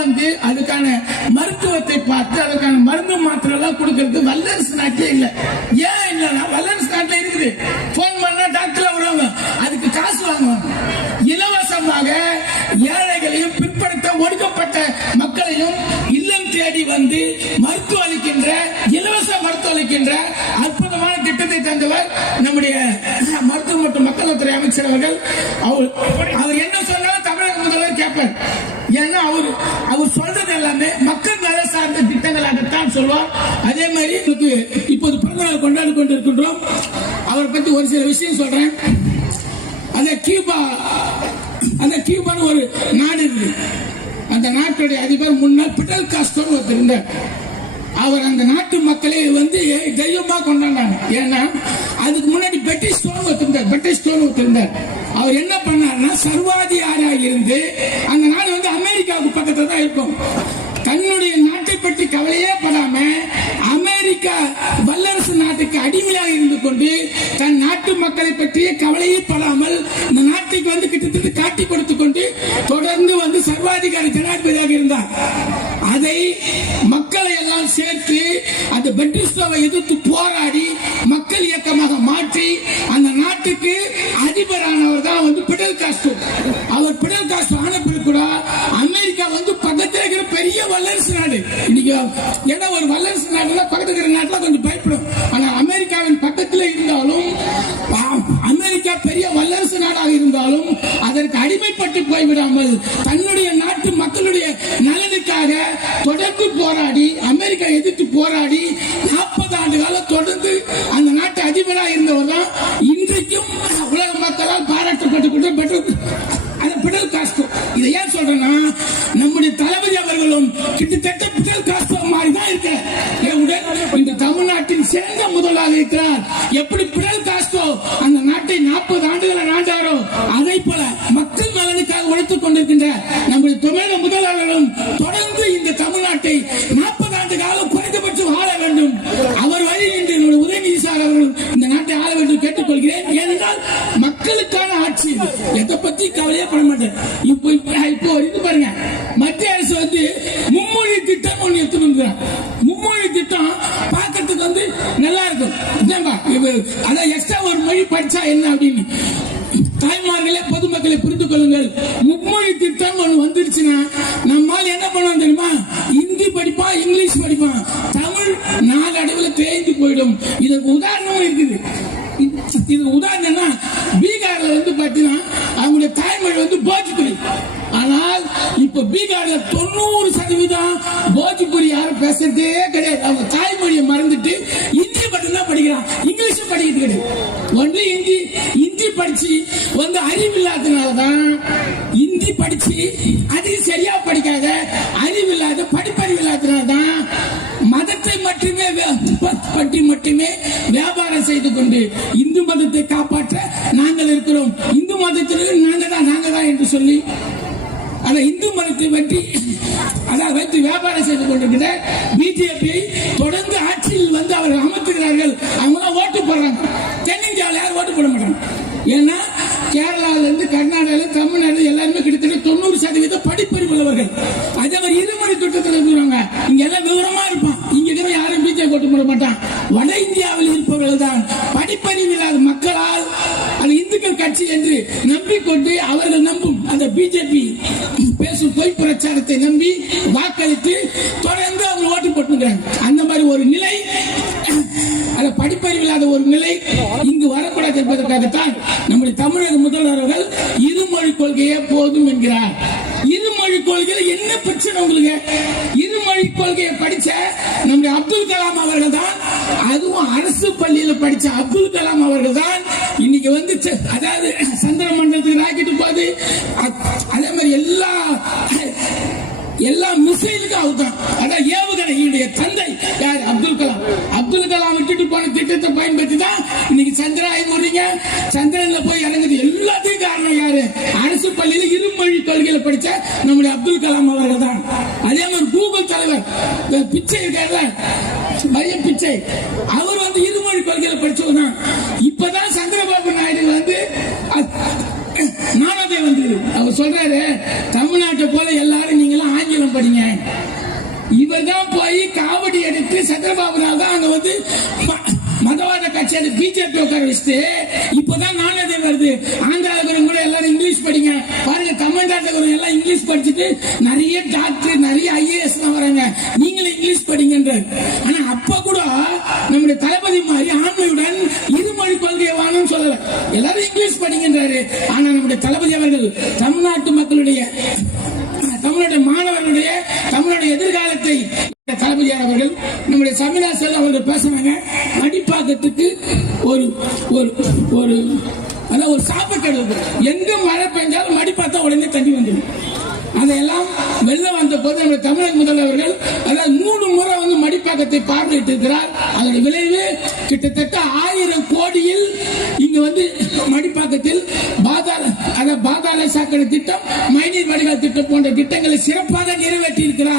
வந்து அதுக்கான மருத்துவத்தை பார்த்து அதுக்கான மருந்து மாத்திரை எல்லாம் கொடுக்கறது வல்லரசு நாட்டிலே இல்லை. ஏன் இல்லைன்னா வல்லரசு நாட்டில் இருக்குது. போன் பண்ணா டாக்டர் வருவாங்க, அதுக்கு காசு வாங்குவாங்க. இலவசமாக ஏழைகளையும் பிற்படுத்த ஒடுக்கப்பட்ட மக்களையும் இல்லம் தேடி வந்து மருத்துவம் அளிக்கின்ற, இலவச மருத்துவம் அளிக்கின்ற அற்புதமான திட்டத்தை தந்தவர் நம்முடைய மருத்துவ மற்றும் மக்கள் நலத்துறை அமைச்சர் அவர்கள். அவர் என்ன சொன்னாலும் தமிழக முதல்வர் கேட்பார். ஏன்னா அவர் சொல்றது எல்லாமே மக்கள் நல சார்ந்த திட்டங்களாகத்தான் சொல்வார். அதே மாதிரி இப்போது பிறந்தநாள் கொண்டாடி கொண்டிருக்கின்றோம். அவரை பற்றி ஒரு சில விஷயம் சொல்றேன். அந்த கியூபான்னு ஒரு நாடு இருக்கு. அந்த நாட்டுடைய அதிபர் முன்னாள் பிடல் காஸ்ட்ரோ இருந்தார். அவர் அந்த நாட்டு மக்களை வந்து தெய்வமா கொண்டாடினாங்க. ஏன்னா அதுக்கு முன்னாடி பெட்டிஷ் ஸ்டோன் இருந்தார். அவர் என்ன பண்ணார்னா சர்வாதிகாரியாக இருந்து அந்த நாடு வந்து அமெரிக்காவுக்கு பக்கத்துல தான் இருக்கும். தன்னுடைய நாட்டை பற்றி கவலையே படாம அமெரிக்கா வல்லரசு நாட்டுக்கு அடிமையாக இருந்து கொண்டு தன் நாட்டு மக்களை பற்றிய கவலையே படாமல் இந்த நாட்டுக்கு வந்து கிட்டத்தட்ட காட்டி கொடுத்து கொண்டு தொடர்ந்து வந்து சர்வாதிகாரி ஜனாதிபதியாக இருந்தார். அதை மக்களை எல்லாம் சேர்த்து அந்த பெட்டிஸ்டோவை எதிர்த்து போராடி மக்கள் இயக்கமாக மாற்றி அந்த நாட்டுக்கு அதிபரானவர் தான் வந்து பிடல் காஸ்ட்ரோ. அவர் பிடல் காஸ்ட்ரோ ஆன பிறகு கூட அமெரிக்கா வந்து பக்கத்தில் இருக்கிற பெரிய வல்லரசு நாடு. இன்னைக்கு ஏன்னா ஒரு வல்லரசு நாடுல பக்கத்தில் இருக்கிற நாட்டுல கொஞ்சம் பயப்படும். ஆனா அமெரிக்காவின் பக்கத்தில் இருந்தாலும், அமெரிக்கா பெரிய வல்லரசு நாடாக இருந்தாலும் அதற்கு அடிமைப்பட்டு போய்விடாமல் தன்னுடைய நாட்டு மக்களுடைய நலனுக்காக தொடர்ந்து போராடி அமெரிக்கா எதிர்த்து போராடி 40 ஆண்டு காலம் தொடர்ந்து அந்த நாட்டு அதிபராக இருந்தவர் தான் இன்றைக்கும் உலக மக்களால் பாராட்டப்பட்டு பிடல் காஸ்ட்ரோ. இதை ஏன் சொல்றேன்னா நம்முடைய தளபதி அவர்களும் கிட்டத்தட்ட பிடல் காஸ்ட்ரோ மாதிரி தான் இருக்கிறார். இந்த தமிழ்நாட்டின் சிறந்த முதல்வராக இருக்கிறார். எப்படி பிடல் காஸ்ட்ரோ அந்த நாட்டை 40 ஆண்டுகள் ஆண்டாரோ அதை போல மக்கள் நலனுக்காக உழைத்துக் கொண்டிருக்கின்ற நம்முடைய தமிழக முதல்வர்களும் தொடர்ந்து இந்த தமிழ்நாட்டை 40 ஆண்டு காலம் குறைந்தபட்சம் ஆள வேண்டும். அவர் வழி என்று என்னுடைய உதயநிதி சார் அவர்கள் இந்த நாட்டை ஆள வேண்டும் கேட்டுக்கொள்கிறேன். ஏனென்றால் மக்களுக்கான ஆட்சி, எதை பத்தி கவலையே பண்ண மாட்டேன். இப்போ இது பாருங்க, மத்திய அரசு வந்து மும்மொழி திட்டம் ஒன்று எடுத்துட்டு மும்மொழி திட்டம் பார்க்கறதுக்கு வந்து நல்லா இருக்கும். அதான் எக்ஸ்ட்ரா ஒரு மொழி படிச்சா என்ன அப்படின்னு தாய்மார்களே பொதுமக்களை புரிந்து கொள்ளுங்கள். மும்மொழி திட்டம் ஒன்று வந்துருச்சுன்னா நம்மால் என்ன பண்ணுவோம் தெரியுமா? ஹிந்தி படிப்பான், இங்கிலீஷ் படிப்பான், தமிழ் நாளடைவில் தேய்ந்து போயிடும். இதற்கு உதாரணமும் இருக்குது. இது உதாரணம்னா பீகார்ல வந்து பாத்தீங்கன்னா அவங்களுடைய தாய்மொழி வந்து போஜ்புரி. ஆனால் இப்ப பீகார்ல 90% போஜ்புரி யாரும் பேசுறதே கிடையாது. அவங்க தாய்மொழியை மறந்துட்டு ஹிந்தி மட்டும் தான் படிக்கிறான், இங்கிலீஷும் படிக்கிறது கிடையாது. ஒன்லி ஹிந்தி படிச்சு வந்து அறிவில்லாதனாலதான், ஹிந்தி படிச்சு அது சரியா படிக்காத அறிவில்லாத படிப்பறிவில்லாதனால்தான் மதத்தை மட்டுமே வியாபாரம் செய்து கொண்டு இந்து மதத்தை காப்பாற்ற நாங்கள் இருக்கிறோம், இந்து மதத்திற்கு நாங்க தான் என்று சொல்லி அந்த இந்து மதத்தை பற்றி வைத்து வியாபாரம் செய்து கொண்டிருக்கிற பிஜேபியை தொடர்ந்து ஆட்சியில் வந்து அவர்கள் அமர்த்துகிறார்கள். அவங்க ஓட்டு போடுறாங்க. தென்னிந்தியாவில் யாரும் ஓட்டு போட மாட்டாங்க. ஏன்னா கேரளால இருந்து கர்நாடகா, தமிழ்நாடு எல்லாருமே கிட்டத்தட்ட 90% படிப்பறிவு உள்ளவர்கள். அதே மாதிரி இருமொழி திட்டத்தில் இருக்கிறவங்க இங்க எல்லாம் விவரமா இருப்பான். இங்க இருக்கிற யாரும் பிஜேபி ஓட்டு போட மாட்டான். வட இந்தியாவில் இருப்பவர்கள் தான் படிப்பறிவு இல்லாத மக்களால் அது இந்துக்கள் கட்சி என்று நம்பிக்கொண்டு அவர்கள் நம்பும் அந்த பிஜேபி பேசும் பொய் பிரச்சாரத்தை நம்பி வாக்களித்து தொடர்ந்து அவங்க ஓட்டு போட்டுக்கிறாங்க. அந்த மாதிரி ஒரு நிலை, படிப்பறிவில்லாத ஒரு நிலை இங்கு வரக்கூடாது என்பதற்காகத்தான் நம்முடைய தமிழக முதல்வர்கள் இருமொழி கொள்கையே போதும் என்கிறார். இருமொழி கொள்கையில் என்ன பிரச்சனை உங்களுக்கு? இருமொழி கொள்கையை படிச்ச நம்முடைய அப்துல் கலாம் அவர்கள் தான், அதுவும் அரசு பள்ளியில் படிச்ச அப்துல் கலாம் அவர்கள் தான் இன்னைக்கு வந்து அதாவது சந்திர மண்டலத்துக்கு ராக்கெட்டு போகுது. அதே மாதிரி எல்லா மிசைலுக்கும் அவுதான். அதான் ஏவுகணையுடைய தந்தை யார்? அப்துல் கலாம். அப்துல் கலாம் விட்டுட்டு போன திட்டத்தை பயன்படுத்தி தான் இன்னைக்கு சந்திராயன் முடிங்க, சந்திரன்ல போய் இறங்குது. எல்லாத்தையும் காரணம் யாரு? அரசு பள்ளியில் இருமொழி கொள்கையில படிச்ச நம்முடைய அப்துல் கலாம் அவர்கள் தான். அதே மாதிரி கூகுள் தலைவர் பிச்சை இருக்கார்ல, மையம் பிச்சை, அவர் வந்து இருமொழி கொள்கையில படிச்சவர் தான். இப்பதான் சந்திரபாபு நாயுடு வந்து நானதே வந்து அவர் சொல்றாரு, தமிழ்நாட்டை போல எல்லாரும் நீங்களாம் ஆங்கிலம் படிங்க. இவர் தான் போய் காவடி எடுத்து சந்திரபாபு நாயுடு தான் அங்க வந்து மதவாத கட்சியான பிஜேபி உட்கார வச்சுட்டு இப்பதான் நானே வருது. ஆந்திராவில் கூட எல்லாரும் இங்கிலீஷ் படிங்க பாருங்க. தமிழ்நாட்டில் எல்லாம் இங்கிலீஷ் படிச்சுட்டு நிறைய டாக்டர் நிறைய ஐஏஎஸ் வராங்க. நீங்களும் இங்கிலீஷ் படிங்கன்றார். ஆனா அப்ப கூட நம்முடைய தளபதி மாதிரி ஆண்மையுடன் இருமொழி கொள்கையை வாங்கன்னு சொல்லல, எல்லாரும் இங்கிலீஷ் படிக்கின்றாரு. ஆனா நம்முடைய தளபதி அவர்கள் தமிழ்நாட்டு மக்களுடைய தமிழுடைய மாணவர்களுடைய தமிழுடைய எதிர்காலத்தை தளபதியார் அவர்கள் நம்முடைய சமிதாசன் அவர்கள் பேசுறாங்க. மடிப்பாக்கத்துக்கு ஒரு ஒரு ஒரு அதான் ஒரு சாப்பிட்டு எங்க மழை பெஞ்சாலும் மடிப்பாத்தா உடனே தண்ணி வந்துடும். அதையெல்லாம் வெள்ளம் வந்த போது நம்முடைய தமிழக முதல்வர்கள் அதாவது 3 முறை வந்து மடிப்பாக்கத்தை பார்வையிட்டு இருக்கிறார். அதோட விளைவு கிட்டத்தட்ட 1000 கோடியில் இங்க வந்து மடிப்பாக்கத்தில் பாதாள சாக்கடை திட்டம், மைனீர் வடிகால் திட்டம் போன்ற திட்டங்களை சிறப்பாக நிறைவேற்றி இருக்கிறார்.